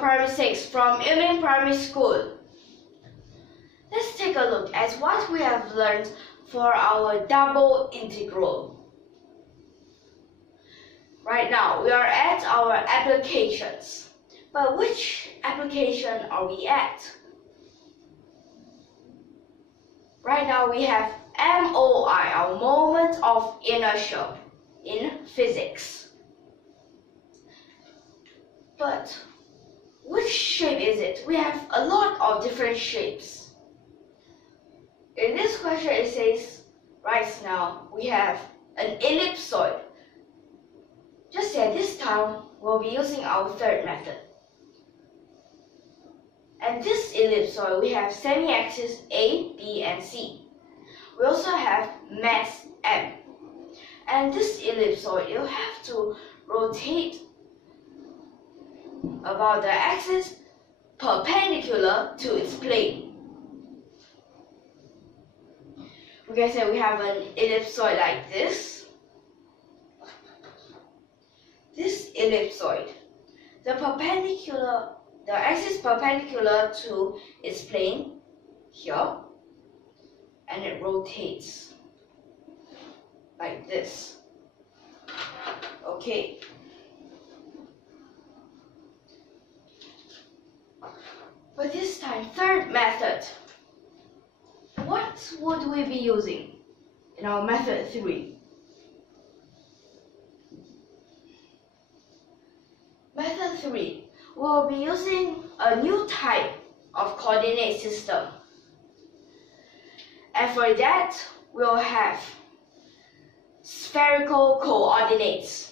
Primary 6 from YUMIN Primary School. Let's take a look at what we have learned for our double integral. Right now, we are at our applications. But which application are we at? Right now, we have MOI, our moment of inertia, in physics. But which shape is it? We have a lot of different shapes. In this question, it says, right now, we have an ellipsoid. Just at this time, we'll be using our third method. And this ellipsoid, we have semi-axis A, B, and C. We also have mass M. And this ellipsoid, you'll have to rotate about the axis perpendicular to its plane. We can say we have an ellipsoid like this. This ellipsoid, the axis perpendicular to its plane here, and it rotates like this. Okay. But this time, third method. What would we be using in our method 3? Method 3, we'll be using a new type of coordinate system. And for that, we'll have spherical coordinates.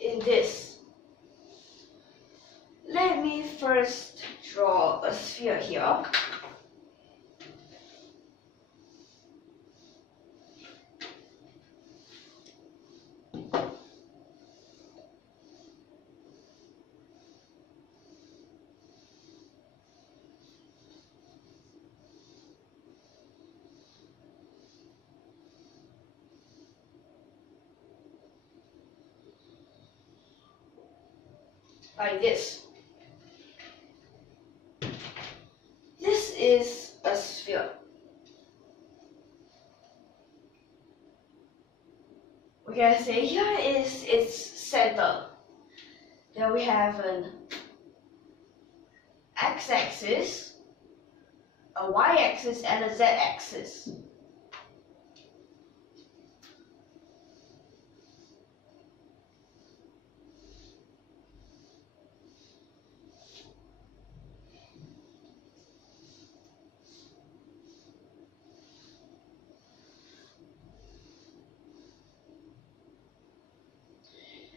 In this, let me first draw a sphere here. Like this. This is a sphere. We can say here is its center. Then we have an x-axis, a y-axis, and a z-axis.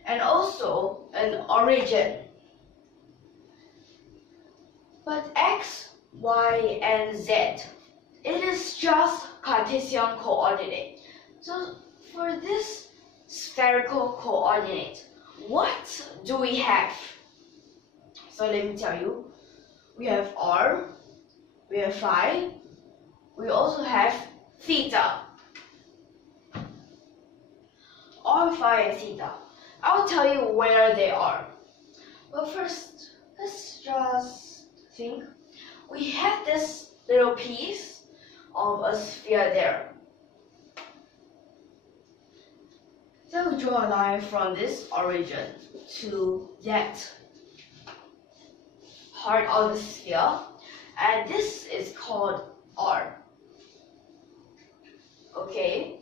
And also an origin. But x, y, and z, it is just Cartesian coordinate. So for this spherical coordinate, what do we have? So let me tell you. We have r, we have phi, we also have theta. R, phi, and theta. I'll tell you where they are. But first, let's just think. We have this little piece of a sphere there. So we draw a line from this origin to that heart of the sphere, and this is called R. Okay.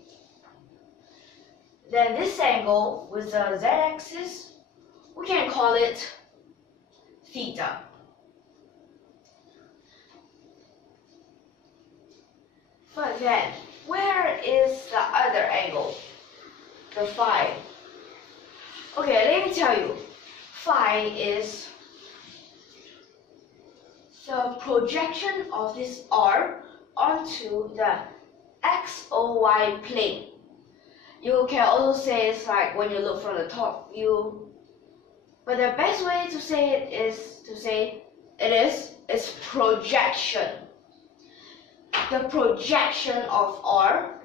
Then this angle with the z-axis, we can call it theta. But then, where is the other angle? The phi. Okay, let me tell you. Phi is the projection of this R onto the XOY plane. You can also say it's like when you look from the top view. But the best way to say it is to say is projection. The projection of R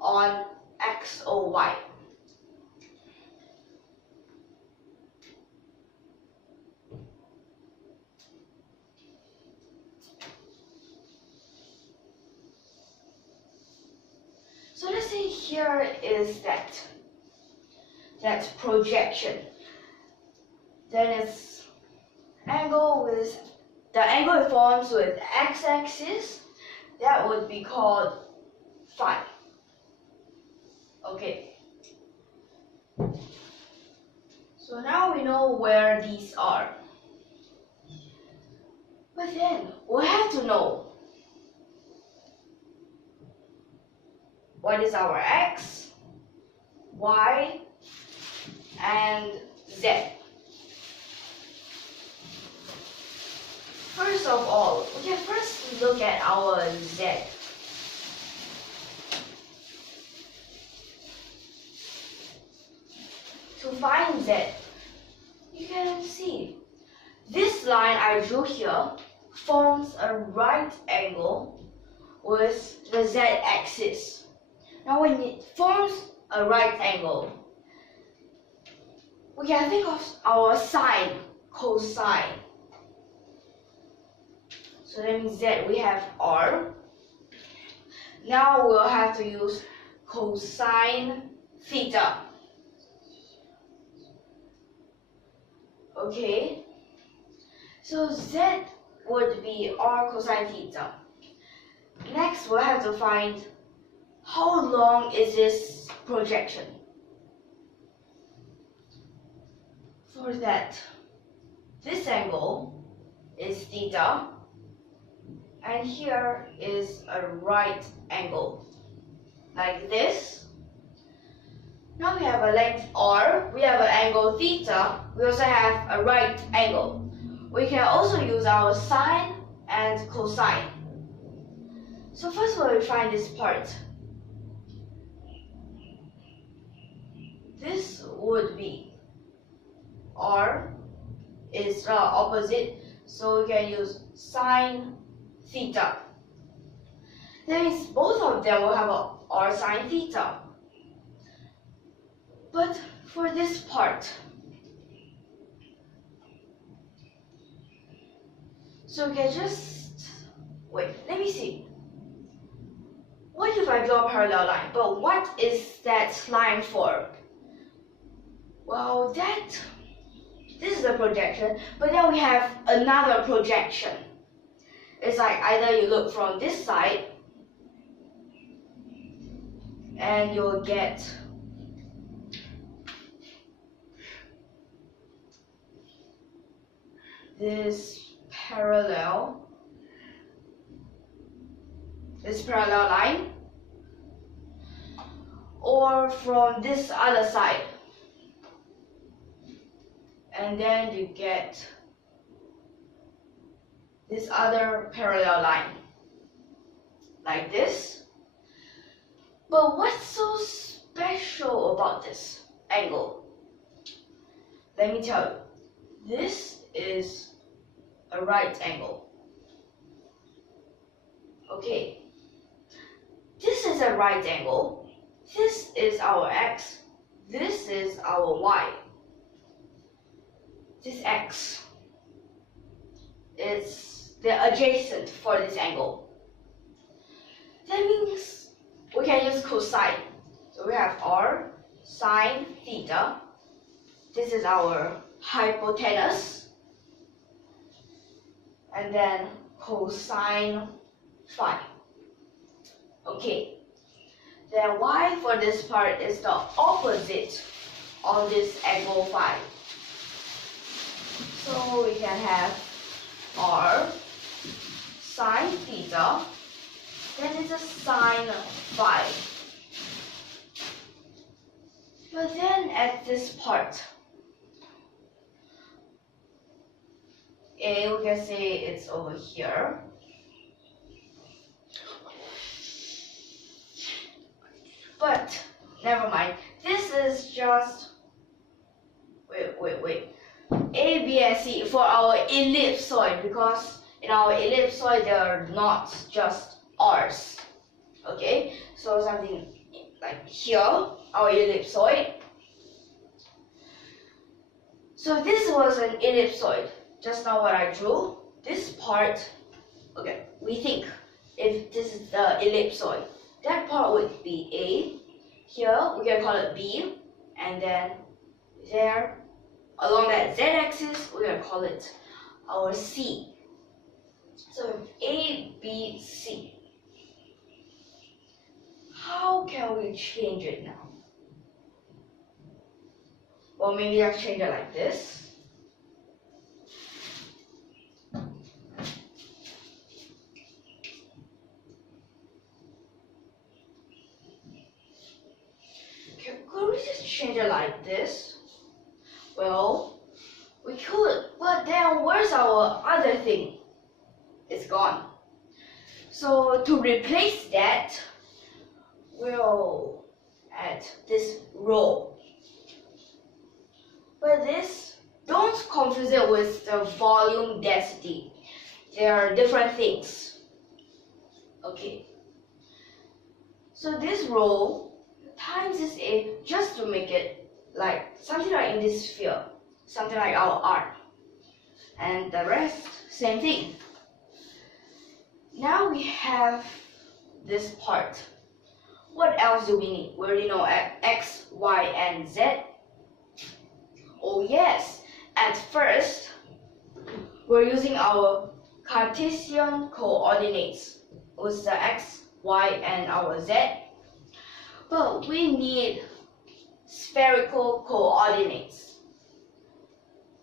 on X or Y. So let's say here is that projection. Then it's angle with the angle it forms with x-axis. That would be called phi. Okay. So now we know where these are. But then we have to know what is our x, y, and z. First of all, we can first look at our z. To find z, you can see this line I drew here forms a right angle with the z-axis. Now when it forms a right angle, we can think of our sine, cosine. So that means that we have R. Now we'll have to use cosine theta. Okay. So Z would be R cosine theta. Next we'll have to find how long is this projection. For that, this angle is theta. And here is a right angle, like this. Now we have a length R, we have an angle theta, we also have a right angle. We can also use our sine and cosine. So first we'll find this part. This would be R is opposite, so we can use sine theta. That means both of them will have a R sine theta. But for this part, so we can just wait, let me see. What if I draw a parallel line? But what is that line for? Well, this is the projection, but then we have another projection. It's like either you look from this side and you'll get this parallel line, or from this other side, and then you get this other parallel line, like this. But what's so special about this angle? Let me tell you, this is a right angle. Okay, this is a right angle. This is our x, this is our y. This x is the adjacent for this angle. That means we can use cosine. So we have R sine theta. This is our hypotenuse. And then cosine phi. Okay. Then y for this part is the opposite of this angle phi. So we can have R sine theta, then it's a sine phi. But then at this part, A, we can say it's over here. But never mind. This is just wait. A, B, and C see, for our ellipsoid, because in our ellipsoid there are not just r's. Okay, so something like here, our ellipsoid. So this was an ellipsoid. Just now what I drew, this part, okay, we think if this is the ellipsoid, that part would be A. Here we can call it B, and then there, along that z-axis, we're gonna call it our C. So A, B, C. How can we change it now? Well, maybe I'll change it like this. Could we just change it like this? Well, we could, but then where's our other thing? It's gone. So to replace that, we'll add this rho. But this, don't confuse it with the volume density. They are different things. Okay. So this rho times this A just to make it like something like in this sphere, something like our R. And the rest, same thing. Now we have this part. What else do we need? We already know X, Y, and Z. Oh yes, at first, we're using our Cartesian coordinates with the X, Y, and our Z. But we need spherical coordinates.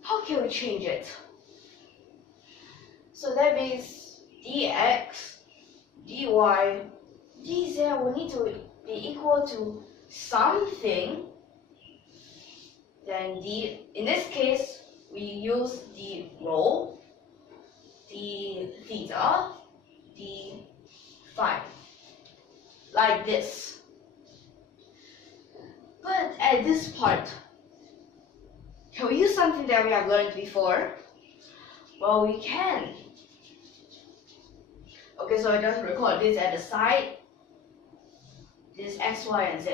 How can we change it? So that means dx, dy, dz will need to be equal to something. Then in this case, we use the rho, the theta, the phi, like this. But at this part, can we use something that we have learned before? Well, we can. Okay, so I just record this at the side. This X, Y, and Z.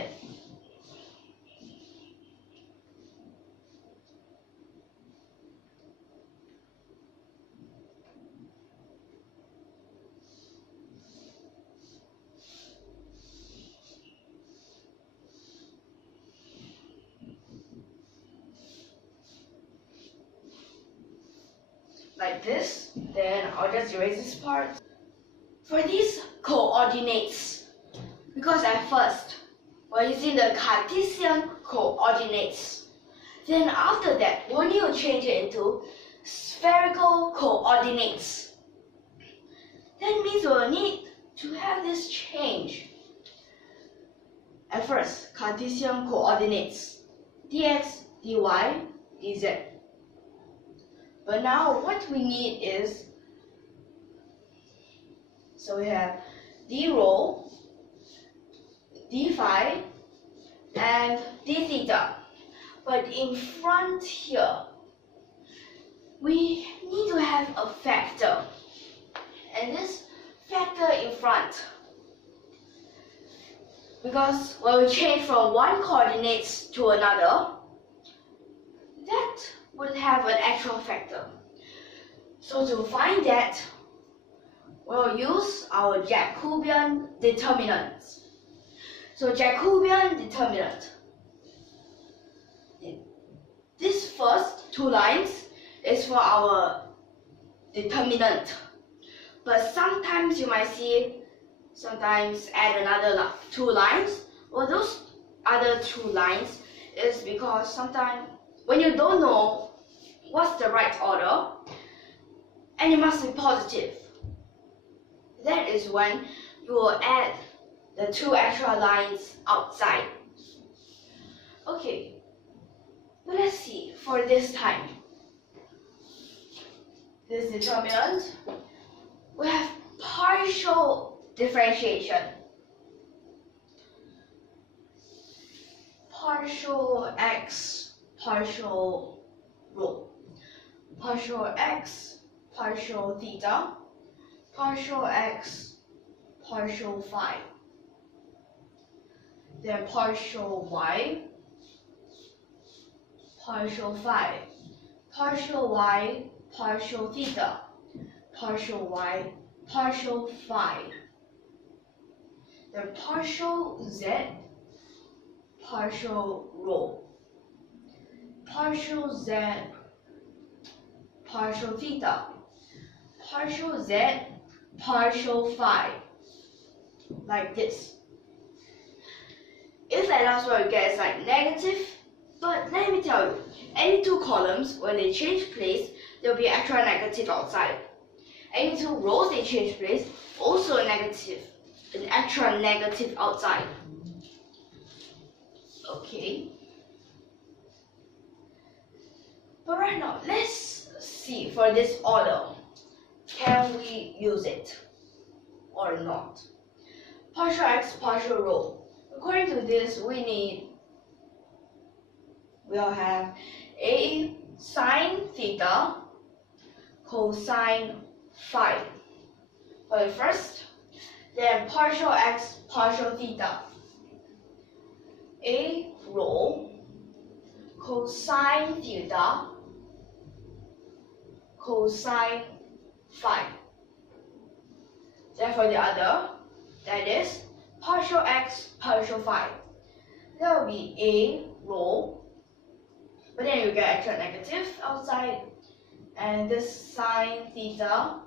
Like this, then I'll just erase this part. For these coordinates, because at first we're using the Cartesian coordinates, then after that we'll need to change it into spherical coordinates. That means we'll need to have this change. At first, Cartesian coordinates, dx, dy, dz. But now what we need is, so we have d rho, d phi, and d theta. But in front here, we need to have a factor. And this factor in front, because when we change from one coordinates to another, that would have an actual factor. So to find that, we'll use our Jacobian determinants. So Jacobian determinant, this first two lines is for our determinant. But sometimes you might see, sometimes add another two lines. Well, those other two lines is because sometimes when you don't know what's the right order, and it must be positive, that is when you will add the two extra lines outside. Okay, but let's see for this time. This determinant, we have partial differentiation. Partial x, partial rho. partial x, partial theta, partial x, partial phi. Then partial y, partial phi, partial y, partial theta, partial y, partial phi. Then partial z, partial rho, partial z, partial theta, partial z, partial phi, like this. If that last one you get is like negative, but let me tell you, any two columns, when they change place, there will be extra negative outside. Any two rows they change place, also a negative, an extra negative outside. Okay. But right now, let's see for this order, can we use it or not? Partial x, partial rho. According to this, we'll have a sine theta, cosine phi for the first, then partial x, partial theta, a rho, cosine theta, cosine phi. Then for the other, that is partial x, partial phi. That will be a rho, but then you get extra negative outside, and this sine theta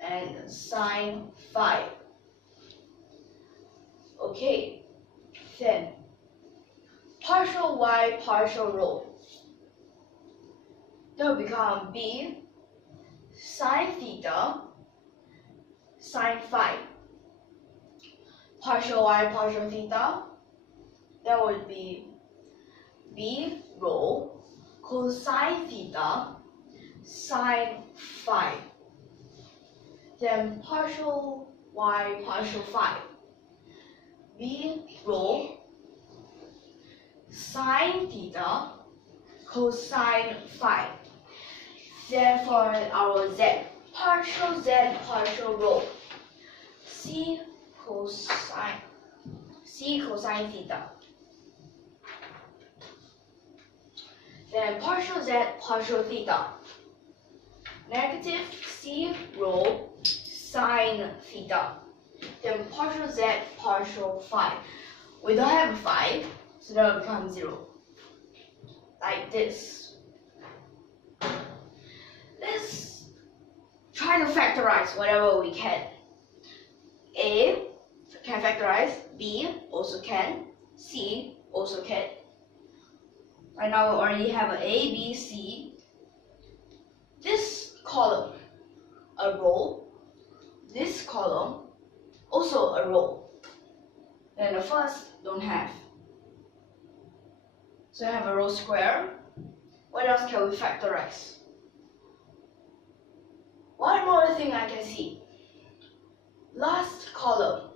and sine phi. Okay, then partial y, partial rho. That will become b sine theta, sine phi. Partial y, partial theta, that would be b rho, cosine theta, sine phi. Then partial y, partial phi, b rho, sine theta, cosine phi. Then for our z, partial rho, c cosine theta. Then partial z, partial theta. Negative c rho sine theta. Then partial z, partial phi. We don't have a phi, so that will become 0. Like this. Let's try to factorize whatever we can. A can factorize, B also can, C also can. Right now we already have an A, B, C. This column, a row. This column, also a row. Then the first don't have. So I have a row square. What else can we factorize? One more thing I can see. Last column,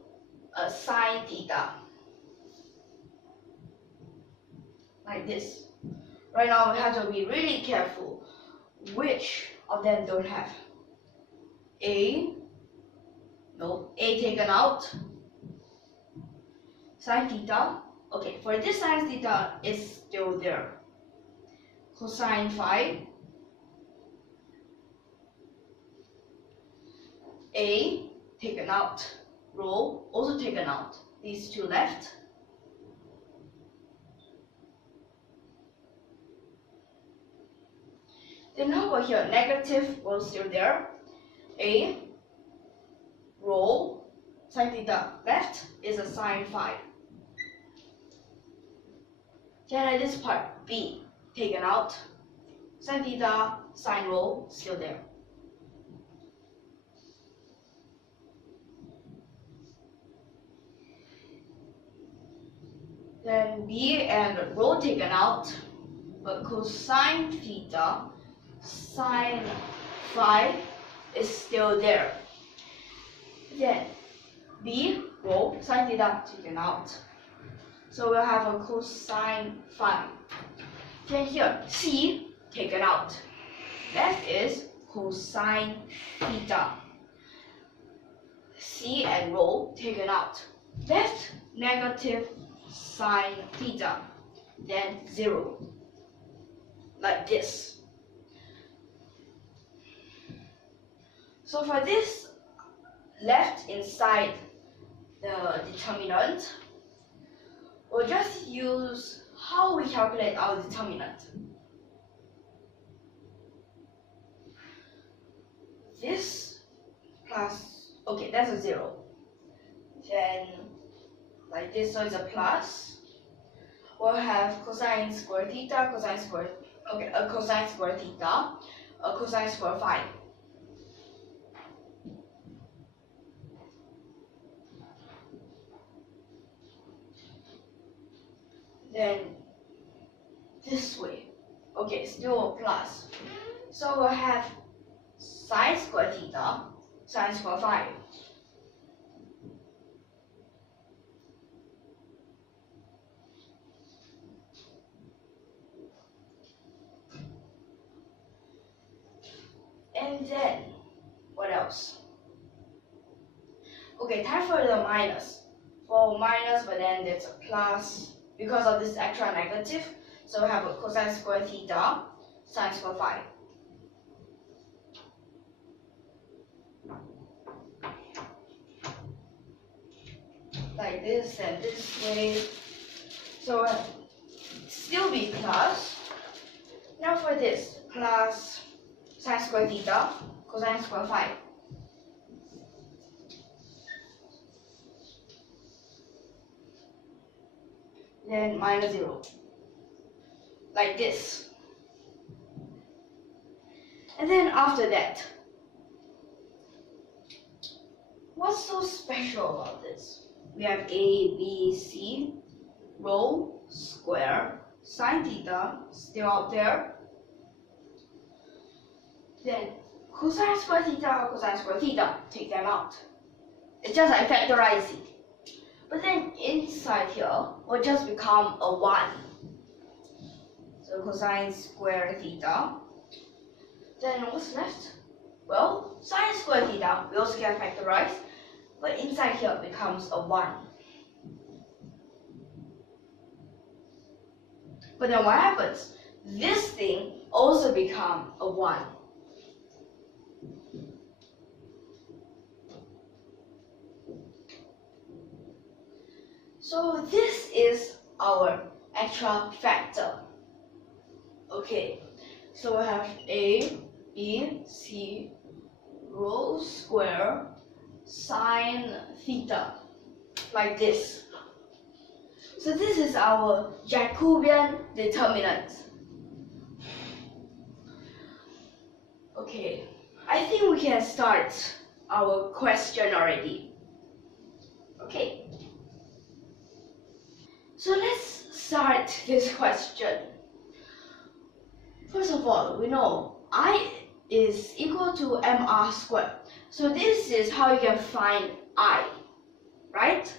a sine theta. Like this. Right now we have to be really careful which of them don't have. A taken out. Sine theta. Okay, for this sine theta is still there. Cosine phi. A taken out. Rho also taken out. These two left. Then how about here? Negative will still there. A rho sine theta left is a sine phi. Then at this part, B taken out. Sine theta, sine rho still there. Then B and rho taken out, but cosine theta, sine phi is still there. Then B, rho, sine theta taken out. So we'll have a cosine phi. Then here, C taken out. left is cosine theta. C and rho taken out. Left negative sine theta, then 0, like this. So for this, left inside the determinant, we'll just use how we calculate our determinant. This plus, okay, that's a 0. Then like this, so it's a plus. We'll have cosine square theta, cosine square, okay, a cosine square theta, a cosine square phi. Then this way, okay, still a plus. So we'll have sine square theta, sine square phi. And then, what else? Okay, time for the minus. Well, minus, but then there's a plus because of this extra negative. So we have a cosine square theta, sine square phi. Like this and this way. So still be plus. Now for this, plus sine square theta, cosine square phi. Then minus 0, like this. And then after that, what's so special about this? We have A, B, C, rho, square, sine theta, still out there. Then cosine square theta, cosine square theta, take them out. It's just like factorizing. But then inside here will just become a 1. So cosine square theta. Then what's left? Well, sine square theta we also can factorize, but inside here becomes a 1. But then what happens? This thing also become a 1. So this is our extra factor. Okay, so we have A, B, C, rho square, sine theta, like this. So this is our Jacobian determinant. Okay, I think we can start our question already. Okay. So let's start this question. First of all, we know I is equal to mr squared. So this is how you can find I, right?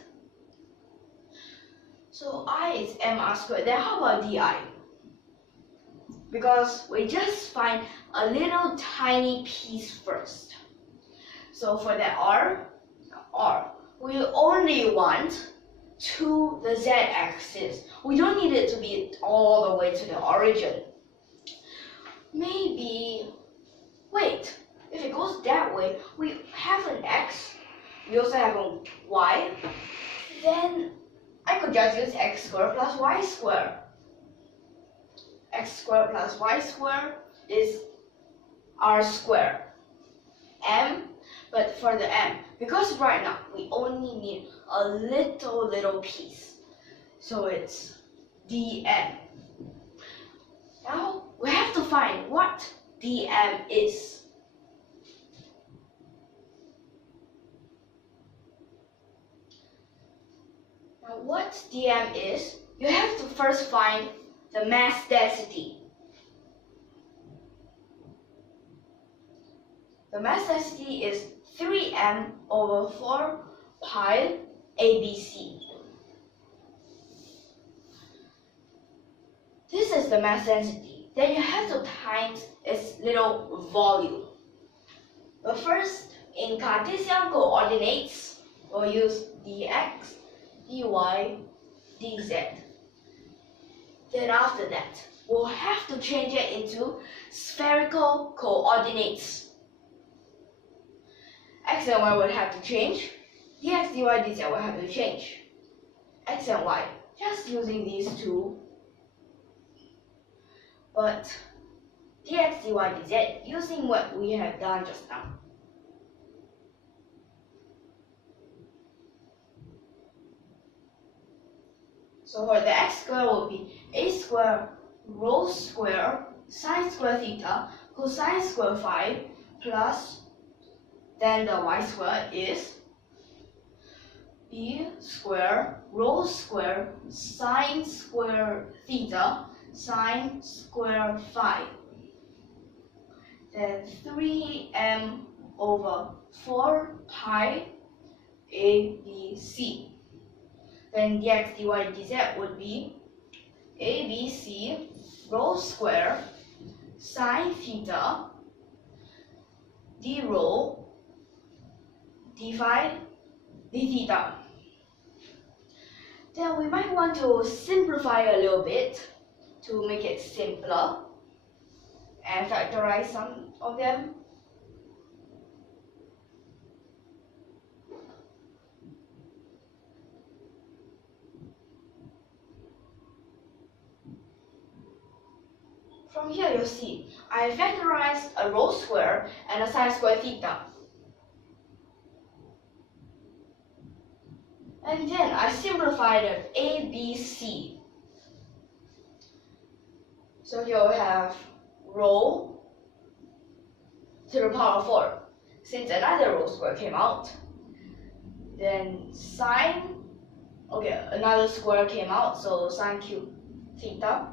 So I is mr squared. Then how about di? Because we just find a little tiny piece first. So for that r, we only want to the z-axis. We don't need it to be all the way to the origin. Maybe, wait, if it goes that way, we have an x, we also have a y, then I could just use x squared plus y squared. X squared plus y squared is r squared. M, but for the m, because right now we only need a little piece, so it's dm. Now we have to find what dm is. Now what dm is, you have to first find the mass density. The mass density is 3m over 4 pi ABC. This is the mass density. then you have to times its little volume. But first, in Cartesian coordinates, we'll use dx, dy, dz. Then after that, we'll have to change it into spherical coordinates. X and y will have to change. Dx, dy, dz will have to change. X and y, just using these two. But dx, dy, dz, using what we have done just now. So for the x square will be a square rho square sine square theta cosine square phi plus, then the y square is b square rho square sine square theta sine square phi. Then 3m over 4 pi ABC. Then dx, dy, dz would be ABC rho square sine theta d rho d phi d theta. Then we might want to simplify a little bit to make it simpler and factorize some of them. From here you'll see, I factorized a rho square and a sine square theta. And then I simplified it ABC. So here we have rho to the power of 4, since another rho square came out. Then sine, okay, another square came out, so sine cube theta.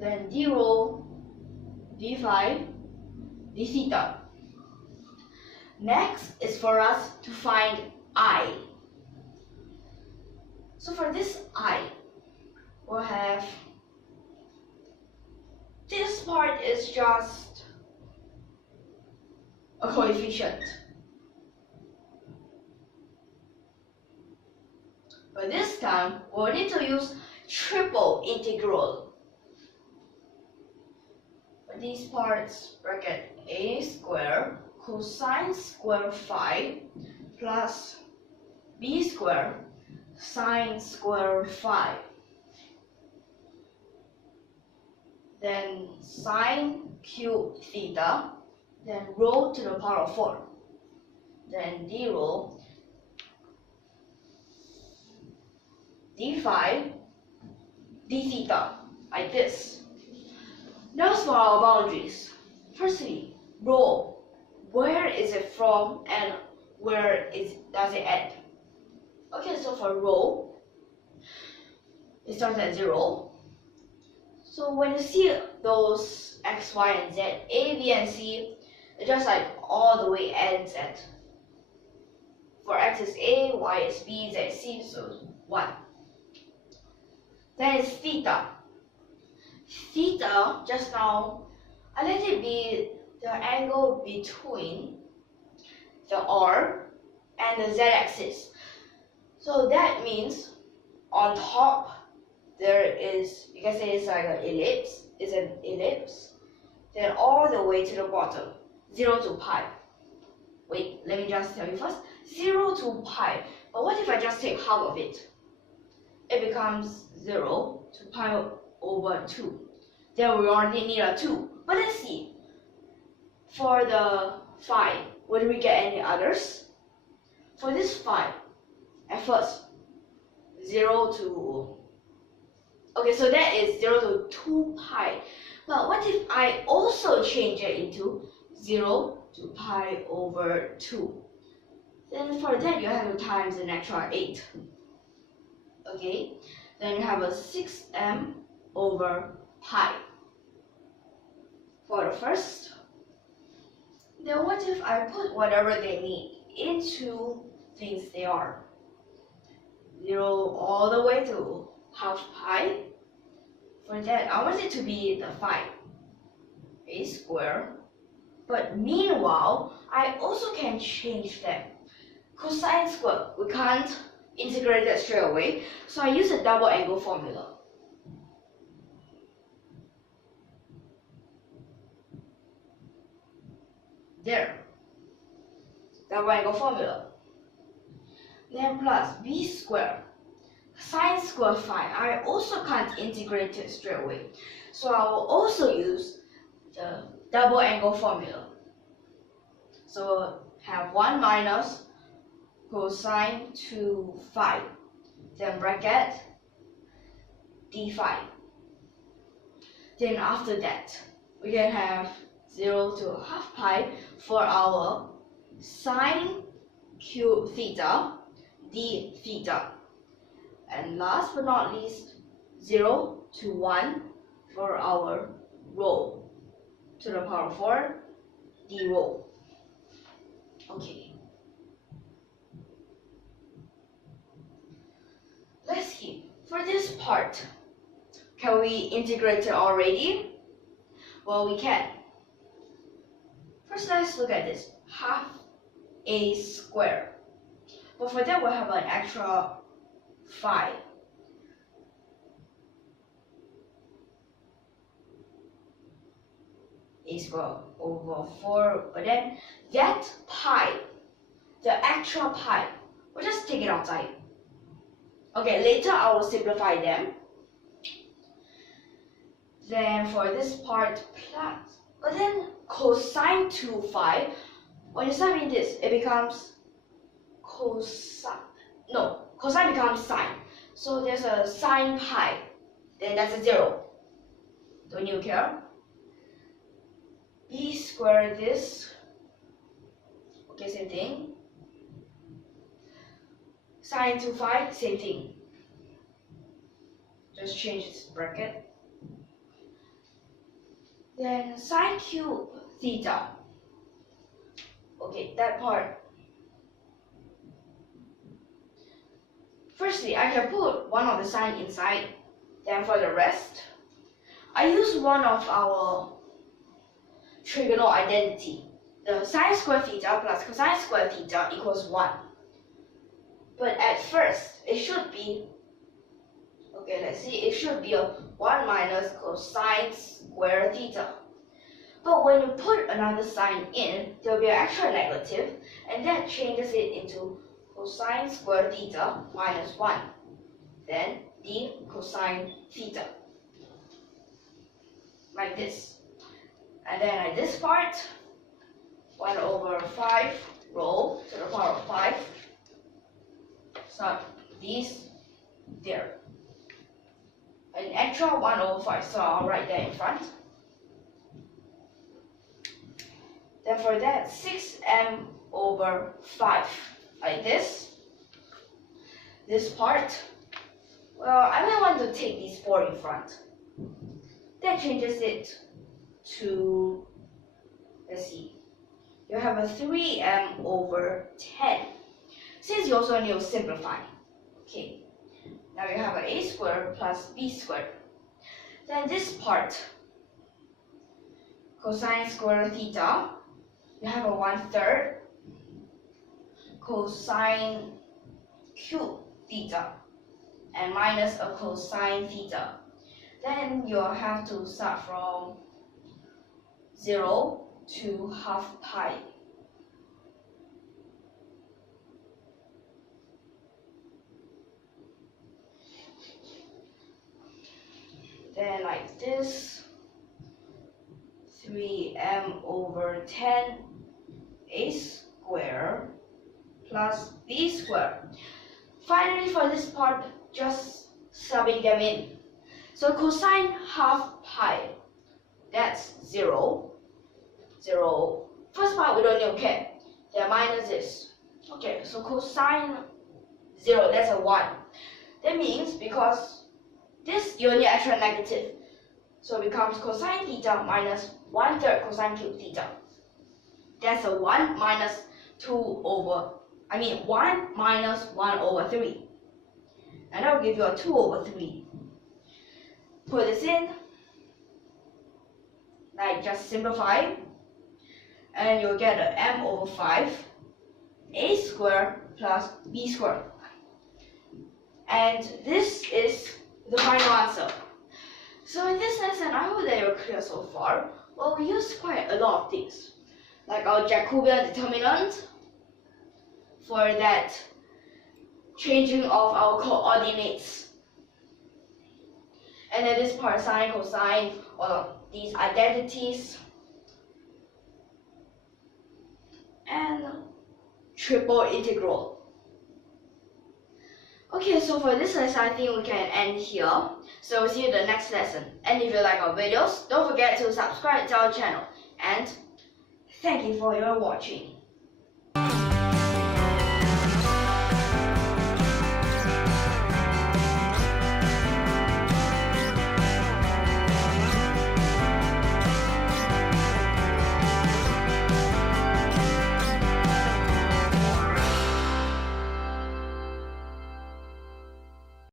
Then d rho, d phi, d theta. Next is for us to find I. So for this I, we'll have, this part is just a coefficient. But this time, we'll need to use triple integral. For these parts, bracket a square cosine square phi plus b square sine square phi. Then sine cube theta, then rho to the power of 4, then d rho, d phi, d theta, like this. Now for our boundaries. Firstly, rho, where is it from and where does it end? Okay, so for rho, it starts at 0. So when you see those x, y, and z, a, b, and c, it just like all the way ends at, for x is a, y is b, z is c, so 1. Then it's theta. Theta, just now, I let it be the angle between the r and the z-axis. So that means on top there is, you can say it's like an ellipse, then all the way to the bottom, 0 to pi. Wait, let me just tell you first, 0 to pi. But what if I just take half of it? It becomes 0 to pi over 2. Then we already need a 2. But let's see. For the phi, would we get any others? For this phi, at first, 0 to... Okay, so that is 0 to 2 pi. But what if I also change it into 0 to pi over 2? Then for that, you have to times an extra 8. Okay, then you have a 6m over pi for the first. Then what if I put whatever they need into things they are? 0 all the way to half pi For that, I want it to be the 5a squared. But meanwhile, I also can change them. Cosine squared, we can't integrate that straight away, so I use a double angle formula. There. Double angle formula. Then plus b squared. Sine squared 5. I also can't integrate it straight away, so I will also use the double angle formula. So have 1 minus cosine 2 phi, then bracket d5. Then after that, we can have 0 to half pi for our sine cube theta d theta. And last but not least, 0 to 1 for our rho to the power 4 d rho. Okay. Let's see. For this part, can we integrate it already? Well, we can. First, let's look at this. Half a squared. But for that, we'll have an extra 5. A squared over 4. But then that pi, the extra pi, we'll just take it outside. Okay, later I will simplify them. Then for this part, plus. But then cosine 2 phi, when you sum in this, it becomes cosine. No, cosine becomes sine. So there's a sine pi. Then that's a 0. Don't you care? B squared this. Okay, same thing. Sine 2 phi, same thing. Just change this bracket. Then sine cube theta. Okay, that part. Firstly, I can put one of the sine inside. Then for the rest, I use one of our trigonal identity. The sine squared theta plus cosine squared theta equals 1. But at first, it should be, okay, let's see, it should be a 1 minus cosine squared theta. But when you put another sign in, there will be an extra negative, and that changes it into cosine squared theta minus 1. Then d cosine theta. Like this. And then at this part, 1 over 5 rho to the power of 5. So these there. An extra 1 over 5, so I'll write that in front. Then for that, 6m over 5, like this. This part, well, I may want to take these 4 in front. That changes it to, let's see, you have a 3m over 10. Since you also need to simplify, okay, now you have a squared plus b squared. Then this part, cosine squared theta, you have a 1/3 cosine cube theta and minus a cosine theta. Then you'll have to start from 0 to half pi. Then like this, 3m over 10 a squared plus b squared. Finally, for this part, just subbing them in. So cosine half pi, that's 0. 0. First part we don't need to care. Then minus this. Okay, so cosine 0, that's a 1. That means because this you need extra negative, so it becomes cosine theta minus 1/3 cosine cube theta. That's a 1 minus 1 minus 1 over 3. And that will give you a 2 over 3. put this in, like just simplify, and you'll get a m over 5 a squared plus b squared. And this is the final answer. So in this lesson, I hope that you're clear so far. Well, we used quite a lot of things, like our Jacobian determinant for that changing of our coordinates. And then this part, sine, cosine, all of these identities. And triple integral. Okay, so for this lesson, I think we can end here. So see you in the next lesson. And if you like our videos, don't forget to subscribe to our channel. And thank you for your watching.